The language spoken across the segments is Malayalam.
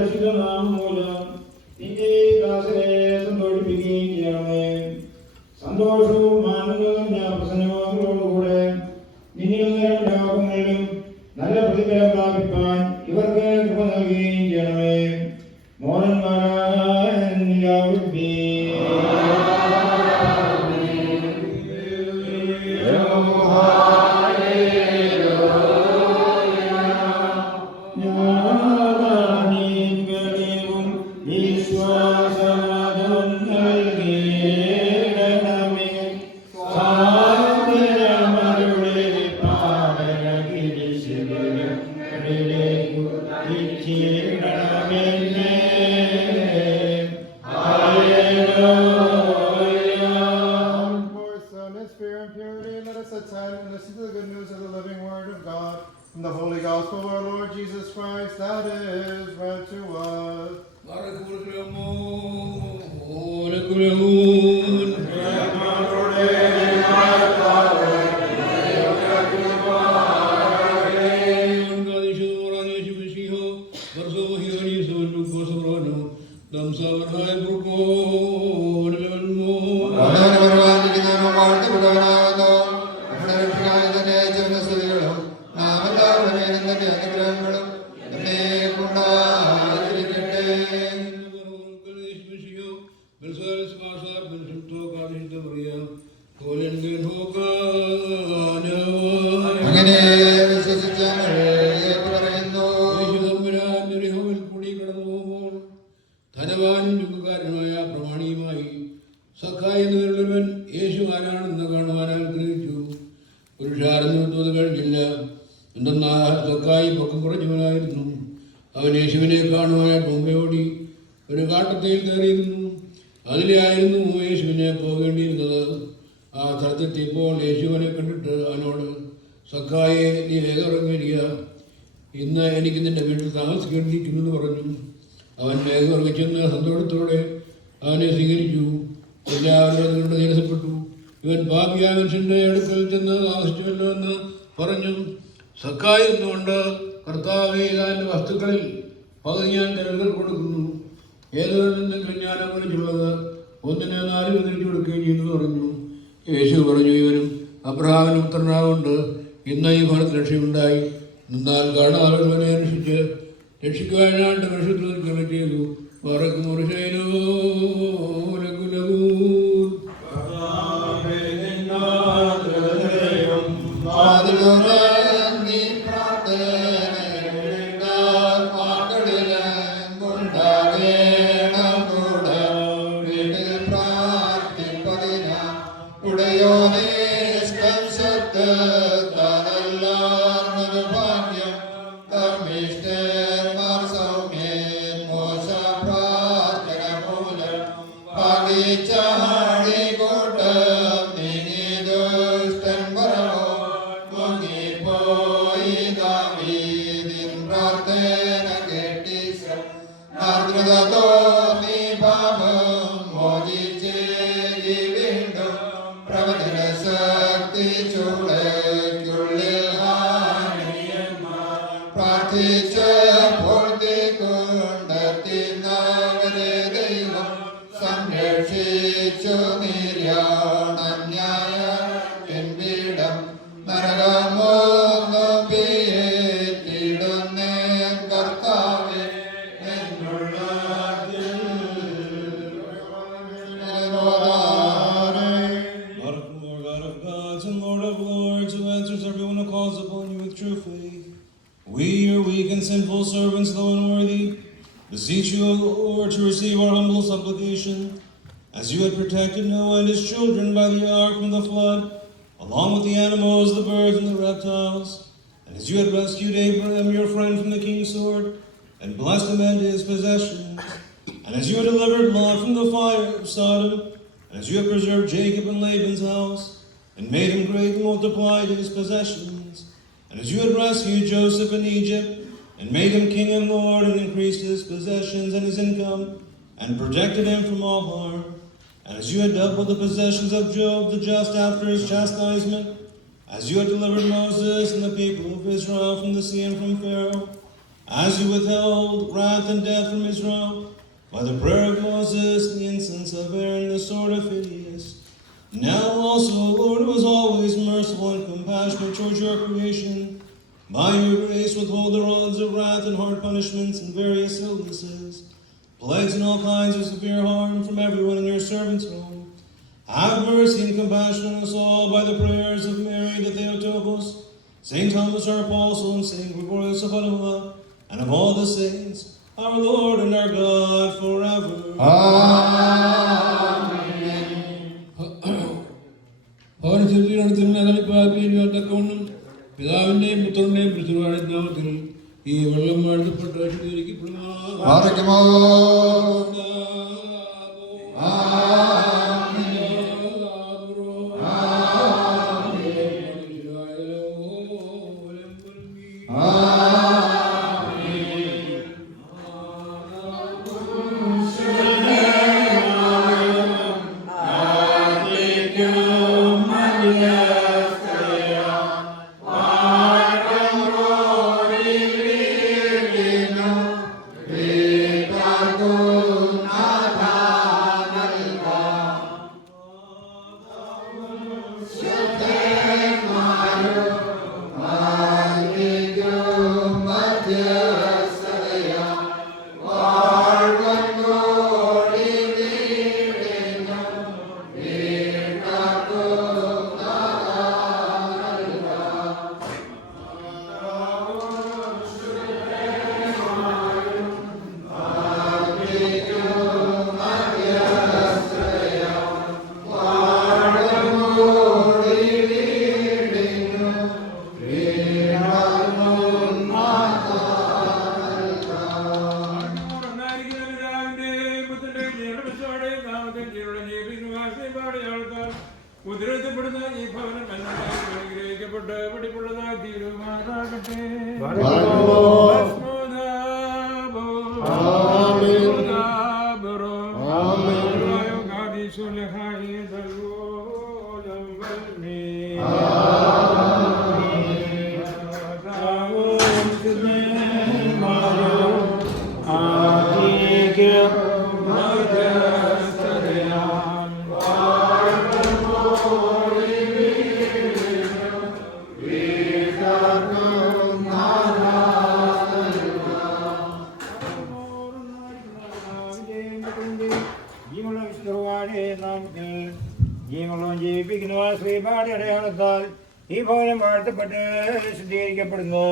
പരിശുദ്ധനാമം മൂലം നിന്റെ ദാസരെ സന്തോഷിപ്പിക്കുകയും ചെയ്യണമേ. സന്തോഷവും ആനന്ദവും പ്രസന്നങ്ങളോടുകൂടെ നിന്നിലും ലോകങ്ങളിലും നല്ല പ്രതിഫലം പ്രാപിപ്പാൻ ഇവർക്ക് കൃപ നൽകുകയും ചെയ്യണമേ. മോഹന്മാരായ ധനവാനും ചുങ്കക്കാരനുമായ പ്രമാണിയുമായി സഖായി എന്നവരുള്ളവൻ യേശു ആരാണെന്ന് കാണുവാൻ ആഗ്രഹിച്ചു. പുരുഷാരൊന്നും കഴിഞ്ഞില്ല. എന്തെന്നാൽ സഖായി പൊക്കം കുറഞ്ഞവനായിരുന്നു. അവൻ യേശുവിനെ കാണുവാനായിട്ട് മുമ്പയോടി ഒരു കാട്ടത്തിൽ കയറിയിരുന്നു. അതിലായിരുന്നു യേശുവിനെ പോകേണ്ടിയിരുന്നത്. ആ സ്ഥലത്തെത്തിയപ്പോൾ യേശുവിനെ കണ്ടിട്ട് അവനോട്, സഖായെ, നീ വേഗം ഇറങ്ങിയ, ഇന്ന് എനിക്ക് നിന്റെ വീട്ടിൽ താമസിക്കേണ്ടിയിരിക്കുമെന്ന് പറഞ്ഞു. അവൻ വേഗം ഇറങ്ങിച്ചെന്ന് സന്തോഷത്തോടെ അവനെ സ്വീകരിച്ചു. എല്ലാവരും അതുകൊണ്ട് നിരസപ്പെട്ടു. ഇവൻ പാപിയായ മനുഷ്യൻ്റെ അടുക്കൽ ചെന്ന് താമസിച്ചുവല്ലോ എന്ന് പറഞ്ഞു. സഖായി എന്നുകൊണ്ട്, കർത്താവേ, എൻ്റെ വസ്തുക്കളിൽ പകുതി ഞാൻ കരുതൽ കൊടുക്കുന്നു. ഏതൊരു നിന്നെങ്കിലും ഞാൻ വിളിച്ചുള്ളത് 1/4 തിരിച്ചു കൊടുക്കുകയും ചെയ്തു പറഞ്ഞു. യേശു പറഞ്ഞു, ഇവനും അബ്രഹാമിന് പുത്രനാകൊണ്ട് ഇന്ന് ഈ ഭവനത്തിൽ രക്ഷയുണ്ടായി. എന്നാൽ കാണാതെ അന്വേഷിച്ച് രക്ഷിക്കുവാനായിട്ട് മനുഷ്യത്വം ചെയ്തു. വറക്കും മുറിശൈലോ beseech you, O Lord, to receive our humble supplication, as you had protected Noah and his children by the ark from the flood, along with the animals, the birds, and the reptiles, and as you had rescued Abraham, your friend, from the king's sword, and blessed him and his possessions, and as you had delivered Lot from the fire of Sodom, and as you have preserved Jacob and Laban's house, and made him great and multiplied his possessions, and as you had rescued Joseph in Egypt, and made him king and lord, and increased his possessions and his income, and protected him from all harm. And as you had doubled the possessions of Job the just after his chastisement, as you had delivered Moses and the people of Israel from the sea and from Pharaoh, as you withheld wrath and death from Israel by the prayer of Moses and the incense of Aaron and the sword of Phinehas. Now also, Lord, who is always merciful and compassionate towards your creation, by your grace withhold the rods of wrath and hard punishments and various illnesses, plagues and all kinds of severe harm from everyone in your servant's home. Have mercy and compassion on us all by the prayers of Mary the Theotokos, St. Thomas our Apostle, and St. Gregorius of Pamela, and of all the saints, our Lord and our God, forever. Amen. പിതാവിന്റെയും പുത്രന്റെയും പരിശുദ്ധ നാമത്തിൽ ഈ വെള്ളം വാഴ്ത്തപ്പെട്ട ഈ ഭവനം വാഴ്ത്തപ്പെട്ട് ശുദ്ധീകരിക്കപ്പെടുന്നു.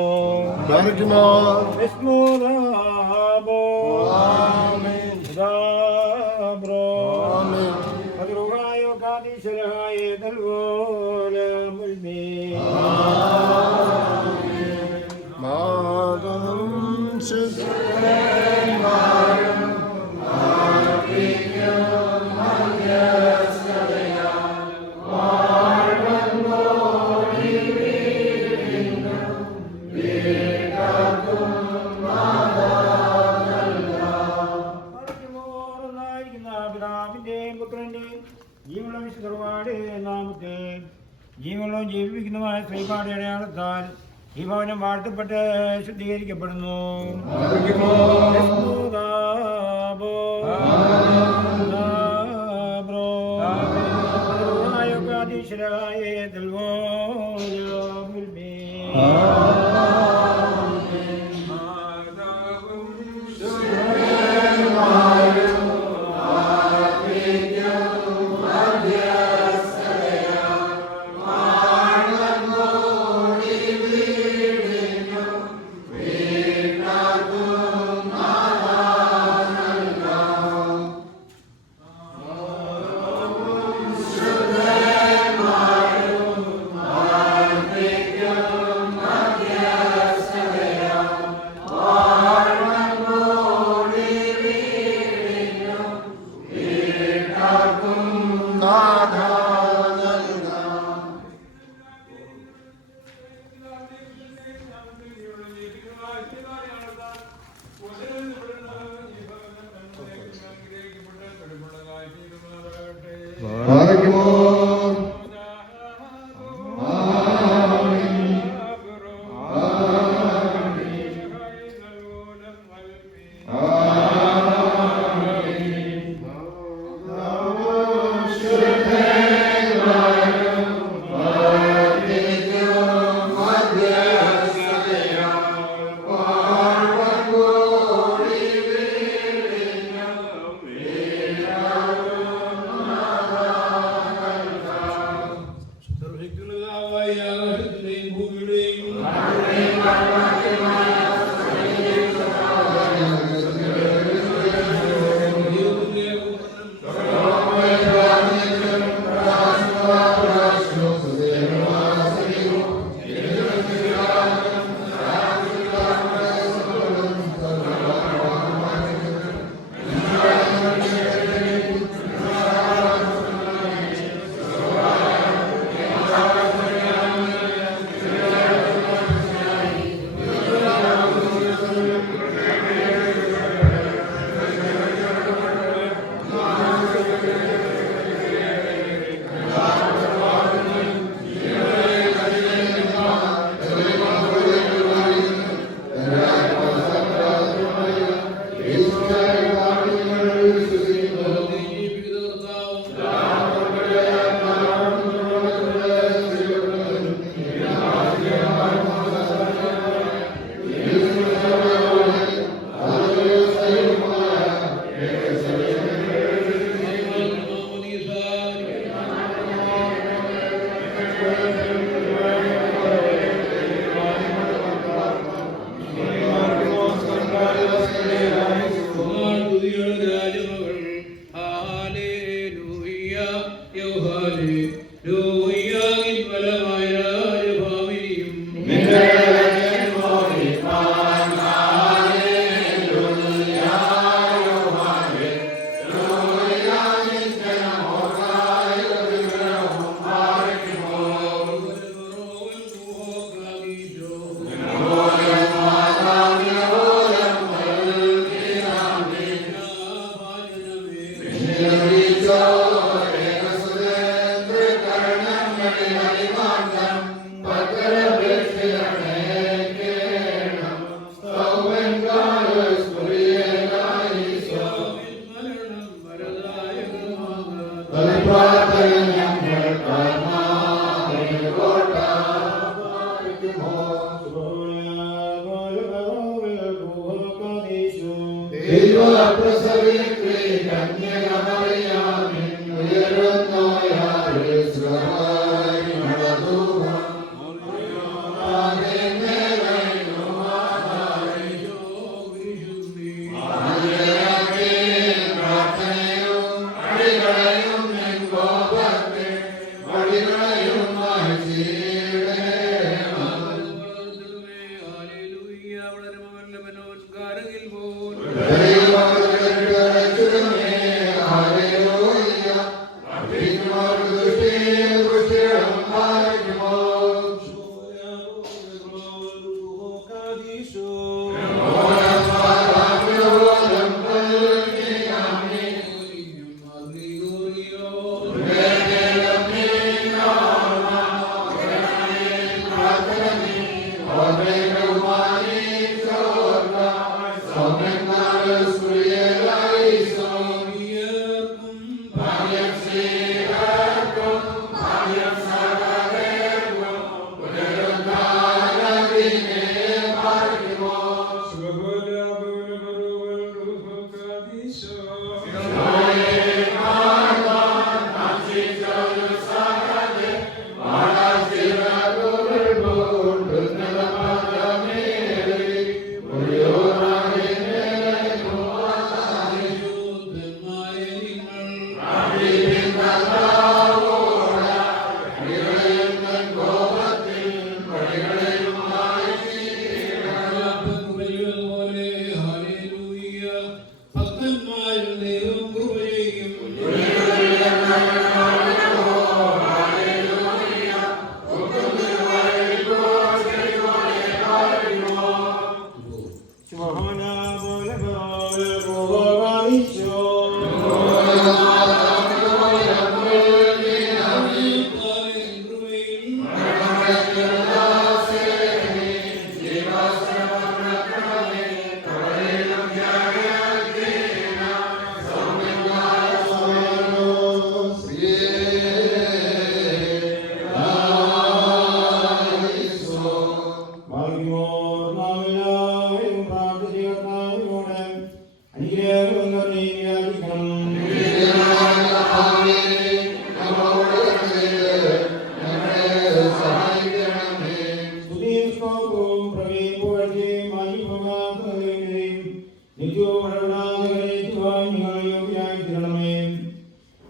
ജീവനവും ജീവിപ്പിക്കുന്നതുമായ ശ്രീപാടെ അടയാളത്താൽ ഈ ഭവനം വാഴ്ത്തപ്പെട്ട് ശുദ്ധീകരിക്കപ്പെടുന്നു.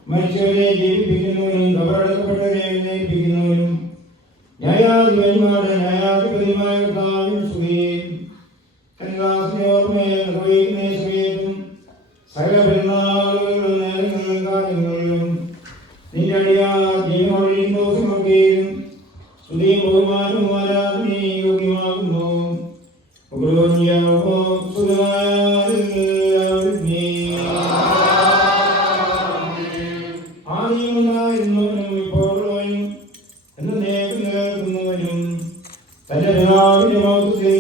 മനുഷ്യരെ ജീവിപ്പിക്കുന്നവനും കബറടക്കപ്പെട്ടവരെ എഴുന്നേൽപ്പിക്കുന്നവനും ന്യായാധിപന്മാരുടെ ന്യായാധിപതിയുമായ കർത്താവിന് സ്തുതി. കന്യാസിനെ ഓർമ്മയെ നിർവഹിക്കുന്ന സമയത്തും സകല പെരുന്നാളുകളിലും നേരങ്ങളിലും കാര്യങ്ങളിലും നിന്റെ അടിയാർ ജീവനൊഴിയും ദിവസമൊക്കെയും സ്തുതിയും ബഹുമാനവും ആരാധനയും യോഗ്യമാകുന്നു. ആദ്യമുണ്ടായിരുന്നവനും ഇപ്പോഴുള്ളവനും എന്നേക്കും നിലനിൽക്കുന്നവനും തന്റെ പിതാവിന്റെ മഹത്വത്തിൽ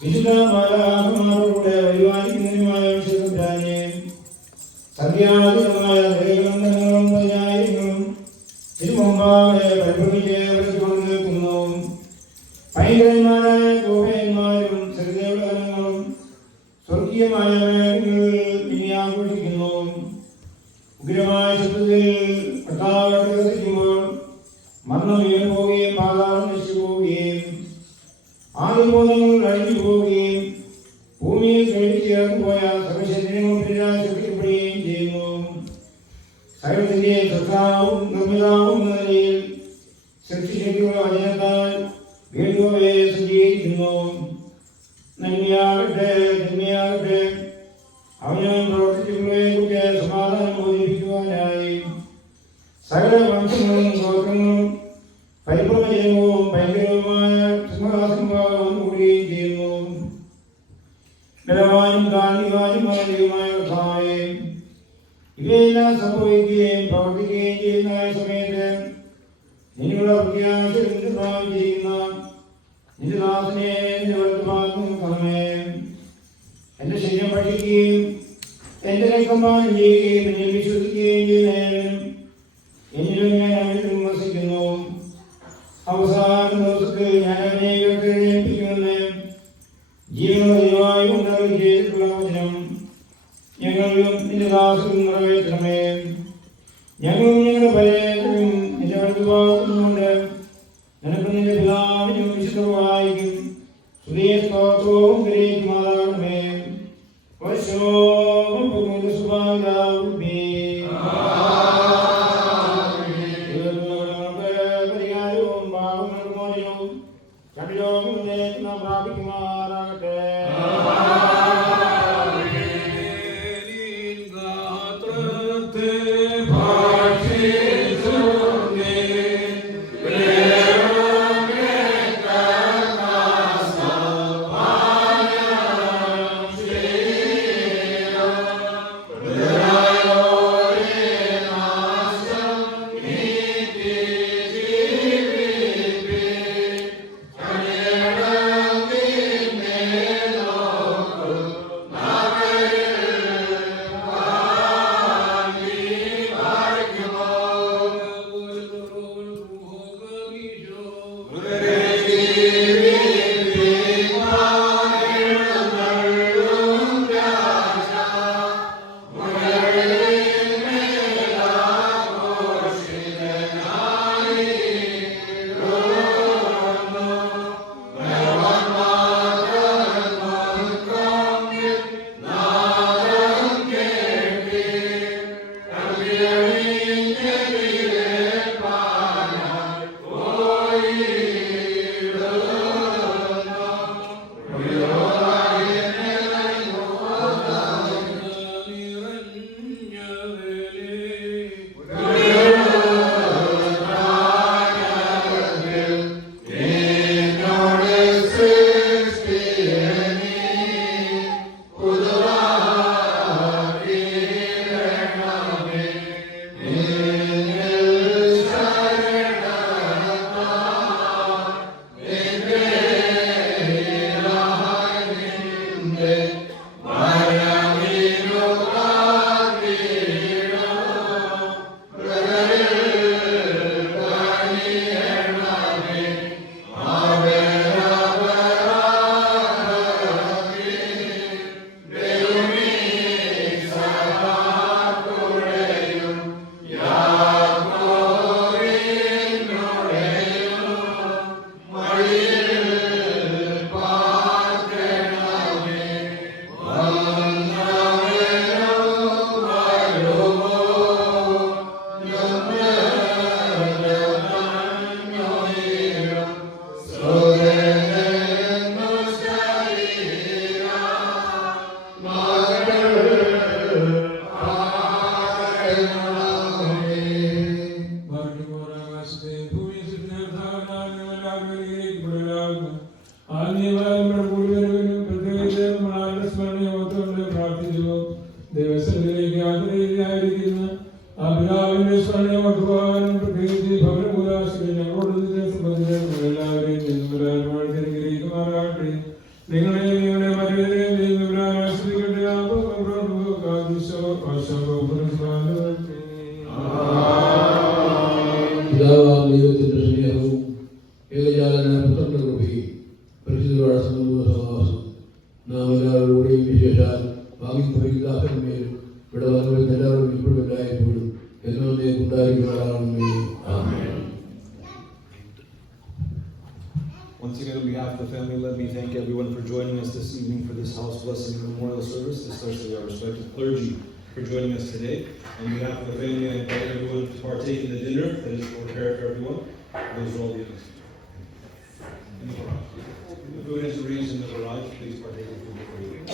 വിശുദ്ധ മാലാഖമാരോടുകൂടെ പരിപാലിക്കുന്നതിനുമായ വിശുദ്ധനെ സന്ധ്യാതീതമായ ഗ്രഹഗ്രന്ഥങ്ങളും ന്യായങ്ങളും തിരുമുമ്പാകെ പരിഭ്രമിച്ച് വരച്ചുകൊണ്ട് നിൽക്കുന്നു. ഭയങ്കരന്മാരായ കോപയന്മാരും ശ്രദ്ധകളും സ്വർഗീയമായ മേഖലകളിൽ ഇനി ആഘോഷിക്കുന്നു. ഉഗ്രമായ ശബ്ദത്തിൽ കർത്താവ് കത്തിക്കുമ്പോൾ മണ്ണ് വീണു പോവുകയും പാതാളം നശിച്ചു പോവുകയും ആദിബോധങ്ങൾ അഴിഞ്ഞു പോവുകയും ഭൂമിയിൽ ചേർന്നു പോയ സർവശരീരങ്ങൾ പുനരാശിക്കപ്പെടുകയും ചെയ്യുന്നു. സകലത്തിന്റെ സൃഷ്ടാവും നിർമ്മിതാവും എന്ന നിലയിൽ സൃഷ്ടിശക്തിയുടെ വചനത്താൽ വീണ്ടും അവയെ സജ്ജീകരിക്കുന്നു. നന്മയാകട്ടെ തിന്മയാകട്ടെ അവനവൻ പ്രവർത്തിച്ചുള്ളവയെക്കുറിച്ച് സമാധാനം ബോധിപ്പിക്കുവാനായി സകല വംശങ്ങളും ഗോത്രങ്ങളും പരിഭ്രമജനകവും ഭയങ്കരവുമായ സിംഹാസനഭാഗം കൂടുകയും ചെയ്യുന്നു. ബലവാനും കാന്തികാനുമായ ദൈവമായ കർത്താവേ, ഇവയെല്ലാം സംഭവിക്കുകയും പ്രവർത്തിക്കുകയും ചെയ്യുന്ന സമയത്ത് നിന്നുള്ള പ്രത്യാശ ചെയ്യുന്ന നിന്റെ ദാസനെ നിന്റെ വലത്തുഭാഗത്തുനിന്ന് എന്റെ ശരീരം പഠിക്കുകയും എന്റെ രക്തപാനം ചെയ്യുകയും എന്നിൽ വിശ്വസിക്കുകയും ചെയ്യുന്നതിനും എന്നിലും ഞാൻ അവനിലും വസിക്കുന്നു. അവസാന ദിവസത്തിൽ ഞാൻ അവനെ ഉയർത്തെഴുന്നേൽപ്പിക്കുമെന്ന് ജീവനുള്ള ദൈവമായി ഉണ്ടാകുകയും ചെയ്തിട്ടുള്ള വചനം ഞങ്ങളിലും നിന്റെ ദാസനും നിറവേറ്റണമേ. ഞങ്ങളും ഞങ്ങളുടെ പലരും നിന്റെ വലതുഭാഗത്തുനിന്നുകൊണ്ട് നിനക്ക് നിന്റെ പിതാവിനും വിശുദ്ധമായിരിക്കും സ്തുതിയെ സ്തോത്രവും ഗ്രഹിക്കുമാറാകണമേ. പരിഹാരവും പാപങ്ങൾക്ക് മോചനവും കടലോകം പ്രാപിക്കുമാറാകട്ടെ. ദൈവത്തിന്റെ സ്നേഹവും ഏകജാലനായ പുത്രന്റെ കൃപയും പരിശുദ്ധ സഹവാസവും നാം എല്ലാവരോടെയും വിശേഷാൽ ഭാഗ്യപരിദാസന്മേലും ഇവിടെ വന്നവരും എല്ലാവരും ഇപ്പോഴും എല്ലായ്പ്പോഴും എന്നേക്കും ഉണ്ടായിരിക്കുമാറാകണമേ. ആമേൻ. Once again, on behalf of the family, let me thank everyone for joining us this evening for this house blessing and memorial service, especially our respected clergy for joining us today. On behalf of the family, I invite everyone to partake in the dinner that is prepared for everyone. Those are all the others. The food is arranged in the garage. Please partake of food before you leave.